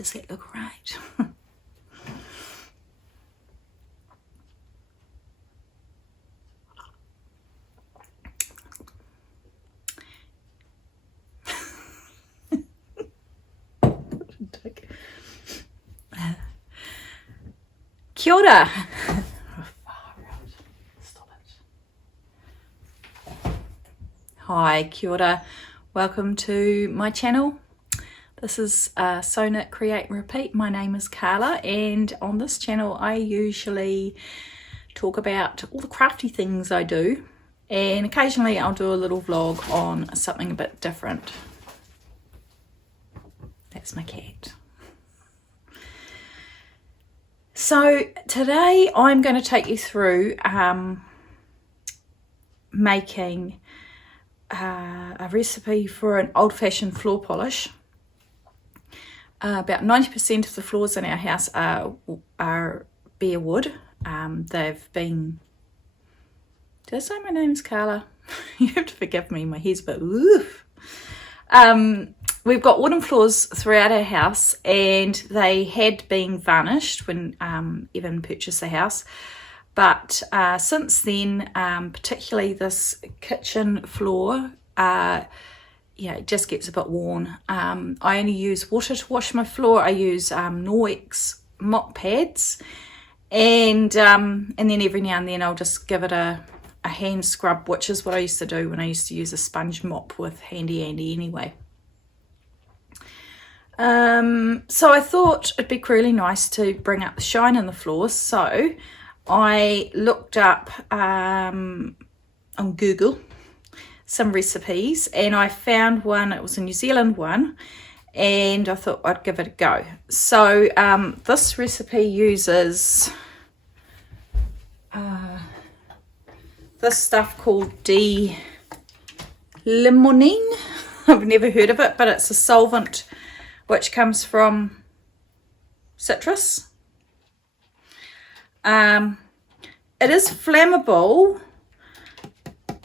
Does that look right? Kia ora. Hi, kia ora. Welcome to my channel. This is Sew Knit Create and Repeat. My name is Carla, and on this channel I usually talk about all the crafty things I do, and occasionally I'll do a little vlog on something a bit different. That's my cat. So today I'm going to take you through making a recipe for an old-fashioned floor polish. About 90% of the floors in our house are bare wood. They've been... Did I say my name's Carla? You have to forgive me, my head's a bit oof. We've got wooden floors throughout our house, and they had been varnished when Evan purchased the house. But since then, particularly this kitchen floor, yeah, it just gets a bit worn. I only use water to wash my floor. I use Norwex mop pads, and then every now and then I'll just give it a hand scrub, which is what I used to do when I used to use a sponge mop with Handy Andy anyway. So I thought it'd be really nice to bring up the shine in the floors. So I looked up on Google some recipes, and I found one. It was a New Zealand one, and I thought I'd give it a go. So this recipe uses this stuff called limonene. I've never heard of it, but it's a solvent which comes from citrus. It is flammable,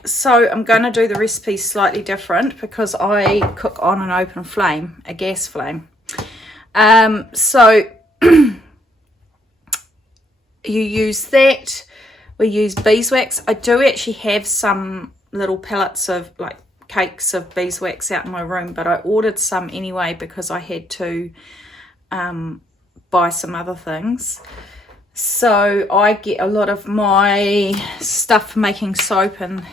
so I'm going to do the recipe slightly different because I cook on an open flame, a gas flame. So you use that. We use beeswax. I do actually have some little pellets of like cakes of beeswax out in my room, but I ordered some anyway because I had to buy some other things. So I get a lot of my stuff for making soap and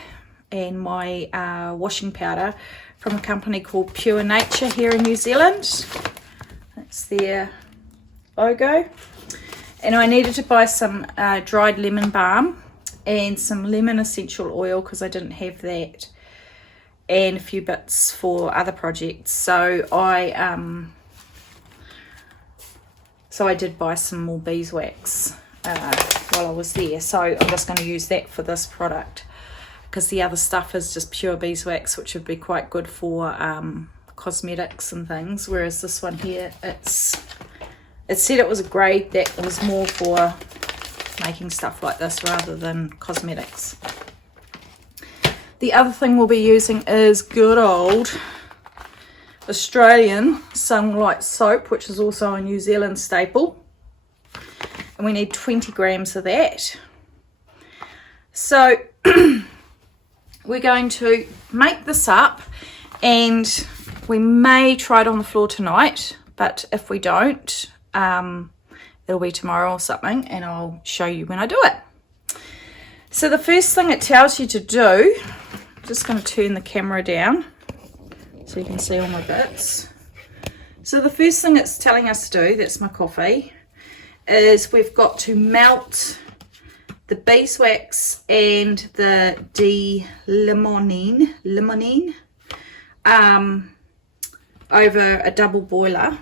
my washing powder from a company called Pure Nature here in New Zealand. That's their logo. And I needed to buy some dried lemon balm and some lemon essential oil because I didn't have that, and a few bits for other projects. So I did buy some more beeswax while I was there. So I'm just going to use that for this product because the other stuff is just pure beeswax, which would be quite good for cosmetics and things. Whereas this one here, it said it was a grade that was more for making stuff like this rather than cosmetics. The other thing we'll be using is good old Australian Sunlight soap, which is also a New Zealand staple. And we need 20 grams of that. So we're going to make this up, and we may try it on the floor tonight, but if we don't, it'll be tomorrow or something, and I'll show you when I do it. So the first thing it tells you to do, I'm just going to turn the camera down so you can see all my bits. So the first thing it's telling us to do, that's my coffee, is we've got to melt the beeswax and the limonene over a double boiler.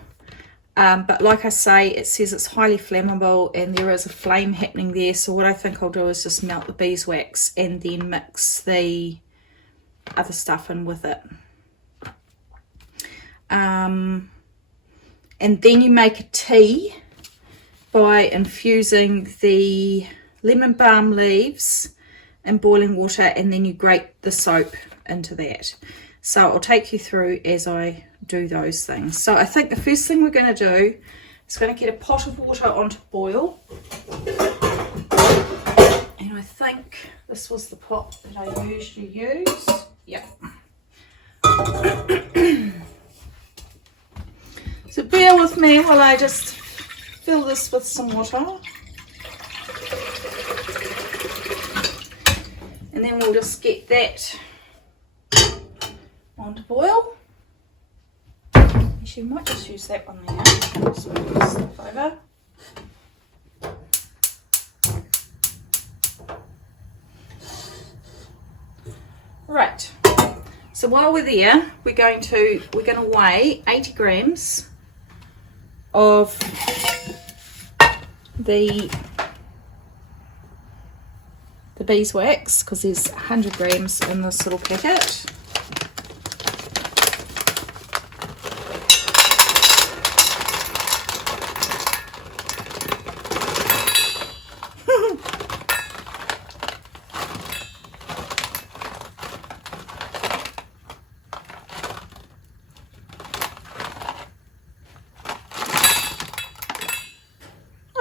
But like I say, it says it's highly flammable and there is a flame happening there. So what I think I'll do is just melt the beeswax and then mix the other stuff in with it. And then you make a tea by infusing the lemon balm leaves in boiling water, and then you grate the soap into that. So I'll take you through as I do those things. So I think the first thing we're going to do is going to get a pot of water on to boil. And I think this was the pot that I usually use. Yep. So bear with me while I just fill this with some water. And then we'll just get that on to boil. Actually, we might just use that one there. Just move this stuff over. Right. So while we're there, we're going to weigh 80 grams of the beeswax, because there's 100 grams in this little packet.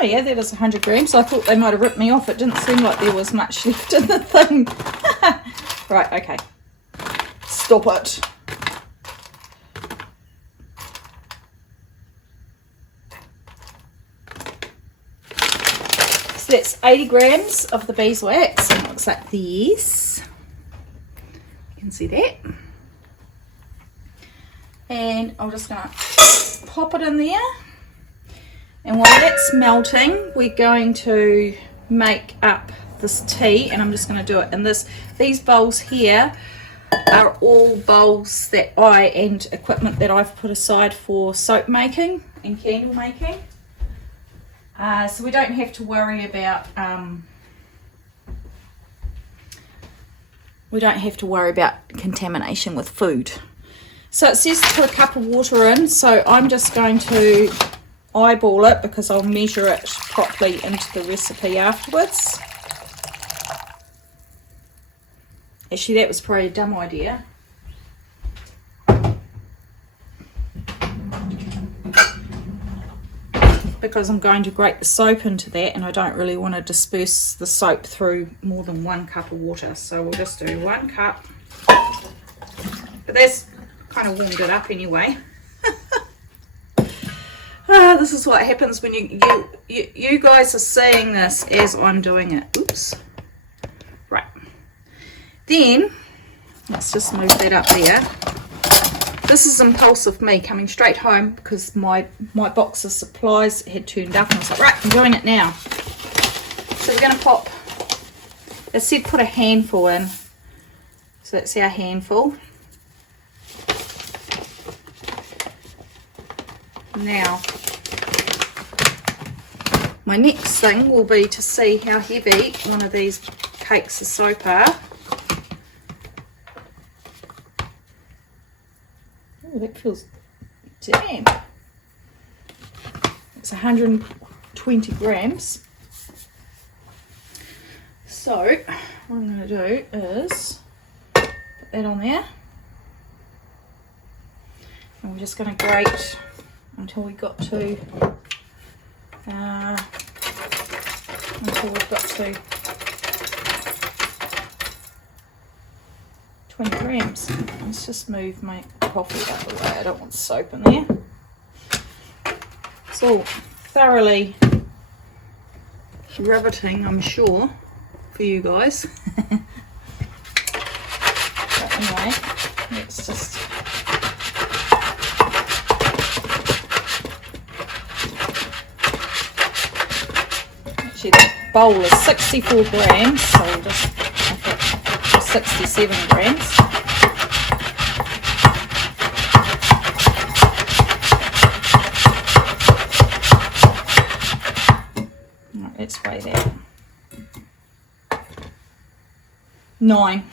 Oh yeah, that is 100 grams. I thought they might have ripped me off. It didn't seem like there was much left in the thing. Right, okay. Stop it. So that's 80 grams of the beeswax. It looks like this. You can see that. And I'm just going to pop it in there. And while that's melting, we're going to make up this tea, and I'm just going to do it in these bowls here are all bowls that and equipment that I've put aside for soap making and candle making. So we don't have to worry about contamination with food. So it says to put a cup of water in, so I'm just going to eyeball it because I'll measure it properly into the recipe afterwards. Actually, that was probably a dumb idea. Because I'm going to grate the soap into that, and I don't really want to disperse the soap through more than 1 cup of water. So we'll just do 1 cup. But that's kind of warmed it up anyway. This is what happens when you guys are seeing this as I'm doing it. Oops. Right. Then, let's just move that up there. This is impulsive me coming straight home because my box of supplies had turned up, and I was like, right, I'm doing it now. So we're going to pop, it said put a handful in. So that's our handful. Now, my next thing will be to see how heavy one of these cakes of soap are. Oh, that feels damp. It's 120 grams. So, what I'm going to do is put that on there. And we're just going to grate until we got to until we've got to 20 grams. Let's just move my coffee out of the way. I don't want soap in there. It's all thoroughly riveting, I'm sure, for you guys. But anyway, let's just actually, the bowl is 64 grams, so we'll just make it 67 grams. Right, let's weigh that. 9.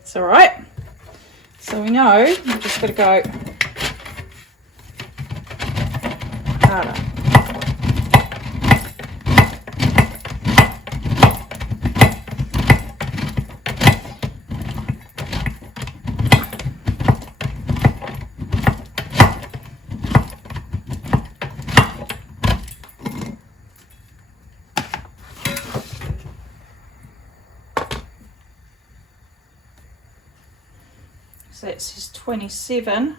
It's all right. So we know we've just got to go harder. So that says 27.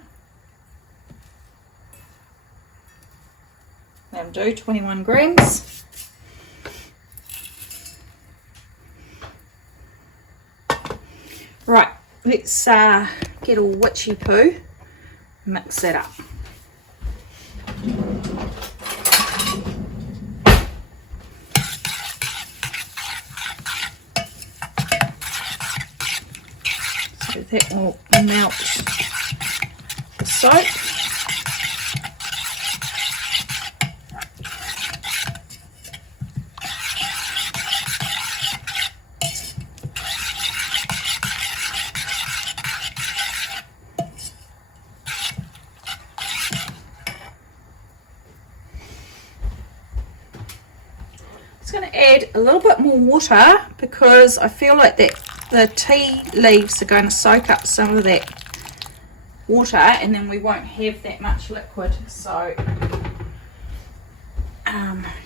That'll do, 21 grams. Right, let's get all witchy poo, mix that up. So that will melt the soap. Going to add a little bit more water because I feel like that the tea leaves are going to soak up some of that water and then we won't have that much liquid. So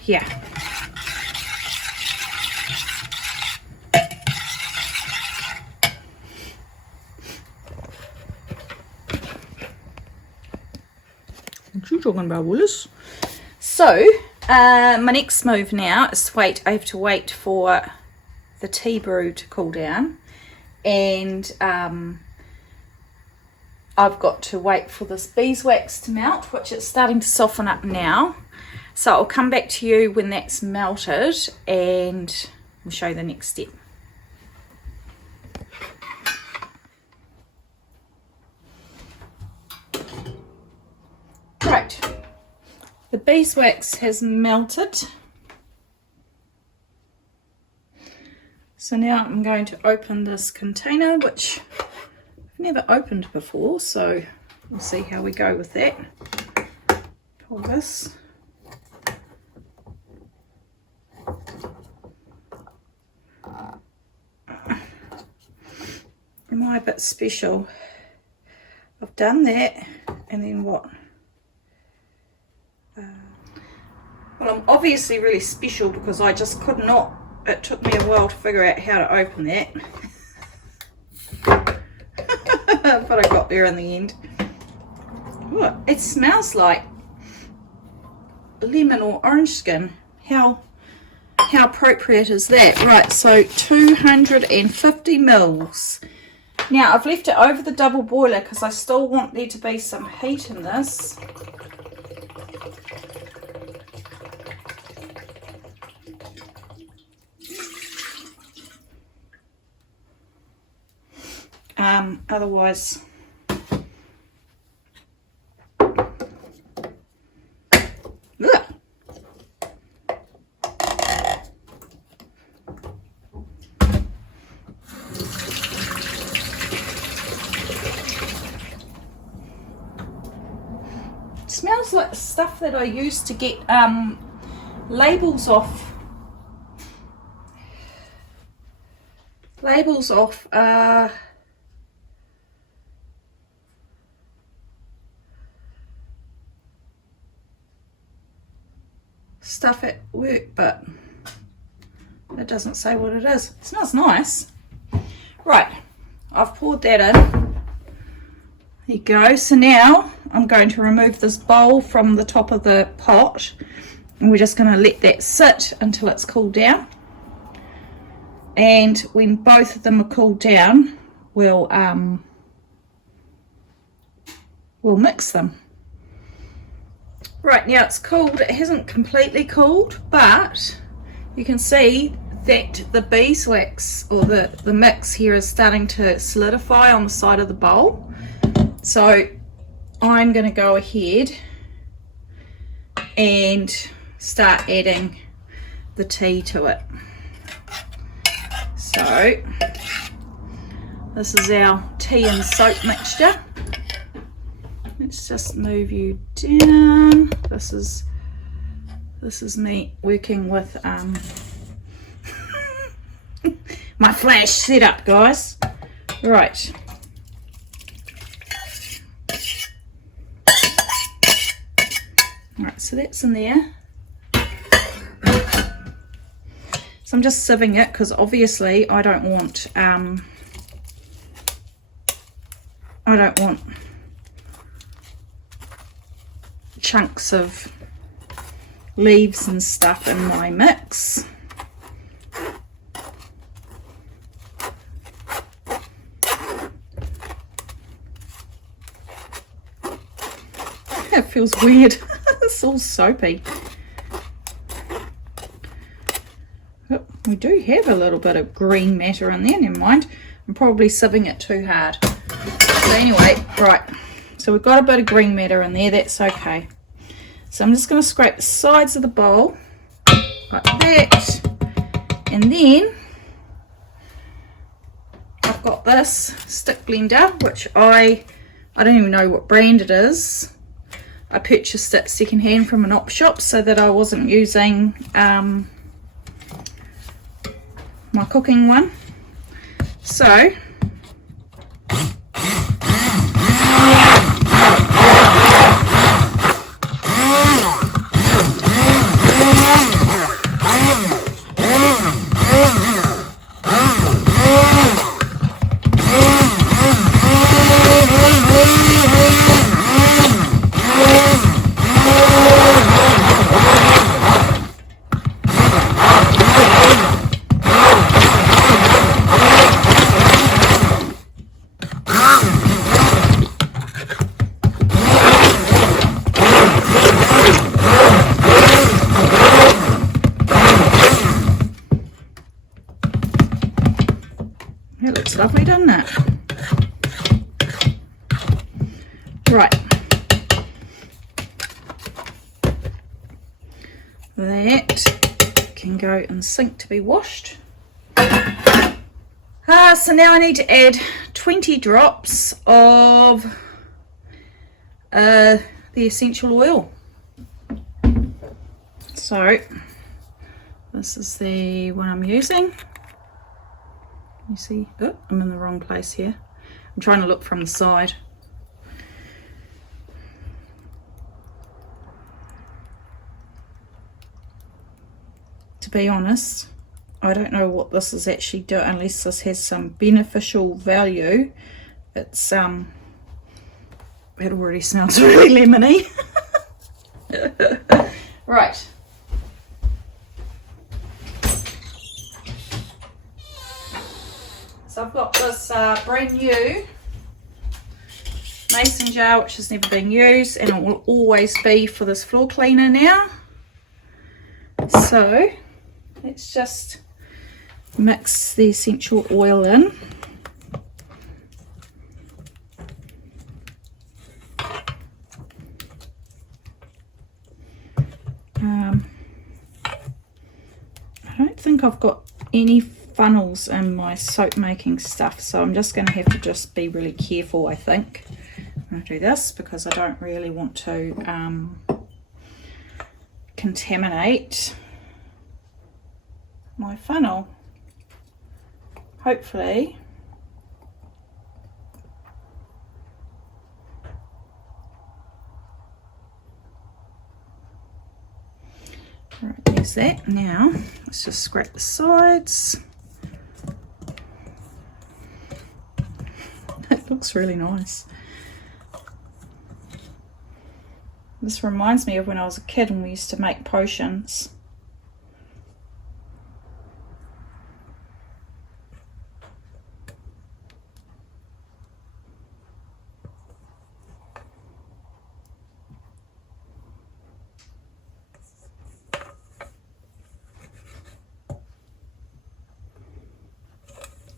yeah. What you talking about, Willis? So my next move now is to wait. I have to wait for the tea brew to cool down, and I've got to wait for this beeswax to melt, which is starting to soften up now. So I'll come back to you when that's melted and we'll show you the next step. Right. The beeswax has melted. So now I'm going to open this container, which I've never opened before, so we'll see how we go with that. Pull this. Am I a bit special? I've done that, and then what? Well, I'm obviously really special because I just could not, it took me a while to figure out how to open that. But I got there in the end. Ooh, it smells like lemon or orange skin. How appropriate is that? Right, so 250 mils. Now, I've left it over the double boiler because I still want there to be some heat in this. Otherwise, ugh. It smells like stuff that I used to get labels off. Stuff at work, but it doesn't say what it is. It smells nice. Right, I've poured that in. There you go. So now I'm going to remove this bowl from the top of the pot, and we're just going to let that sit until it's cooled down. And when both of them are cooled down, we'll mix them. Right, now it's cooled. It hasn't completely cooled, but you can see that the beeswax or the mix here is starting to solidify on the side of the bowl. So I'm going to go ahead and start adding the tea to it. So this is our tea and soap mixture. Let's just move you down. This is me working with my flash setup, guys. Right. Alright, so that's in there. So I'm just sieving it because obviously I don't want I don't want chunks of leaves and stuff in my mix. It feels weird. It's all soapy. Oh, we do have a little bit of green matter in there. Never mind. I'm probably sieving it too hard. So anyway, right. So we've got a bit of green matter in there. That's okay. So I'm just going to scrape the sides of the bowl like that. And then I've got this stick blender, which I don't even know what brand it is. I purchased it secondhand from an op shop so that I wasn't using my cooking one. So it looks lovely, doesn't it? Right. That can go in the sink to be washed. So now I need to add 20 drops of the essential oil. So this is the one I'm using. You see, oh, I'm in the wrong place here. I'm trying to look from the side. To be honest, I don't know what this is actually doing, unless this has some beneficial value. It's it already smells really lemony. Right. So I've got this brand new mason jar which has never been used, and it will always be for this floor cleaner now. So let's just mix the essential oil in. I don't think I've got any funnels in my soap making stuff, so I'm just going to have to just be really careful. I think I'm going to do this because I don't really want to contaminate my funnel. Hopefully right, there's that. Now let's just scrape the sides. It looks really nice. This reminds me of when I was a kid and we used to make potions.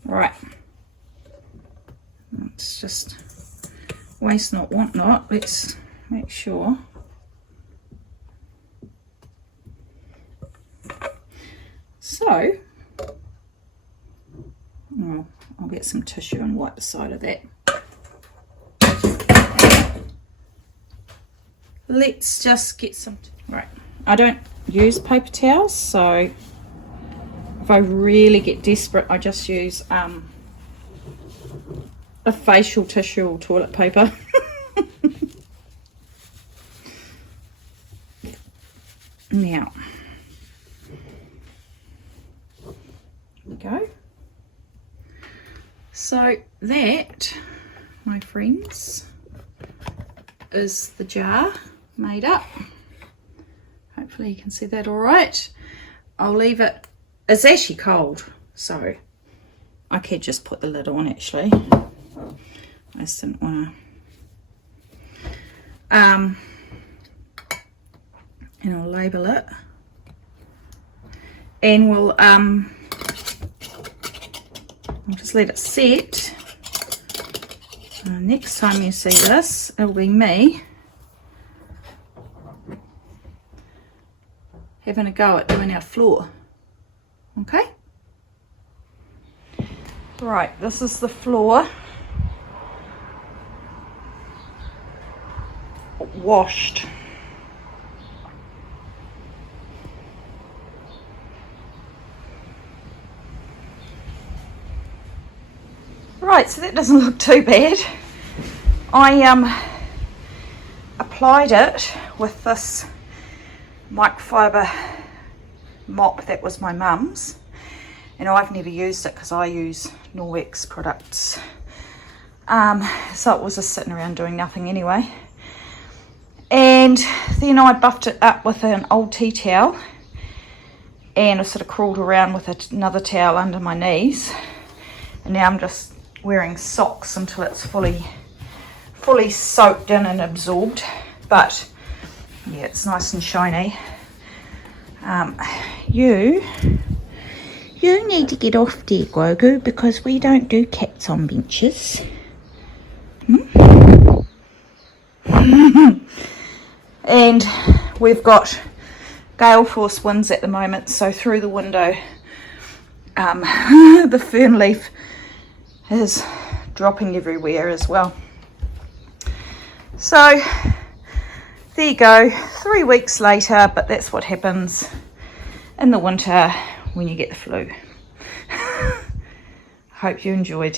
Right, let's just waste not, want not. Let's make sure. So, well, I'll get some tissue and wipe the side of that. Let's just get some, right, I don't use paper towels, so if I really get desperate, I just use a facial tissue or toilet paper. Now, there we go. So that my friends, is the jar made up. Hopefully you can see that all right. I'll leave it, it's actually cold, so I could just put the lid on actually. I just didn't want to. And I'll label it. And we'll just let it set. Next time you see this, it'll be me having a go at doing our floor. Okay? Right, this is the floor. Washed. Right, so that doesn't look too bad. I applied it with this microfiber mop that was my mum's, and I've never used it because I use Norwex products, so it was just sitting around doing nothing anyway. And then I buffed it up with an old tea towel, and I sort of crawled around with another towel under my knees, and now I'm just wearing socks until it's fully soaked in and absorbed. But yeah, it's nice and shiny. You need to get off there, Grogu, because we don't do cats on benches. And we've got gale force winds at the moment, so through the window the fern leaf is dropping everywhere as well. So there you go, 3 weeks later, but that's what happens in the winter when you get the flu. Hope you enjoyed.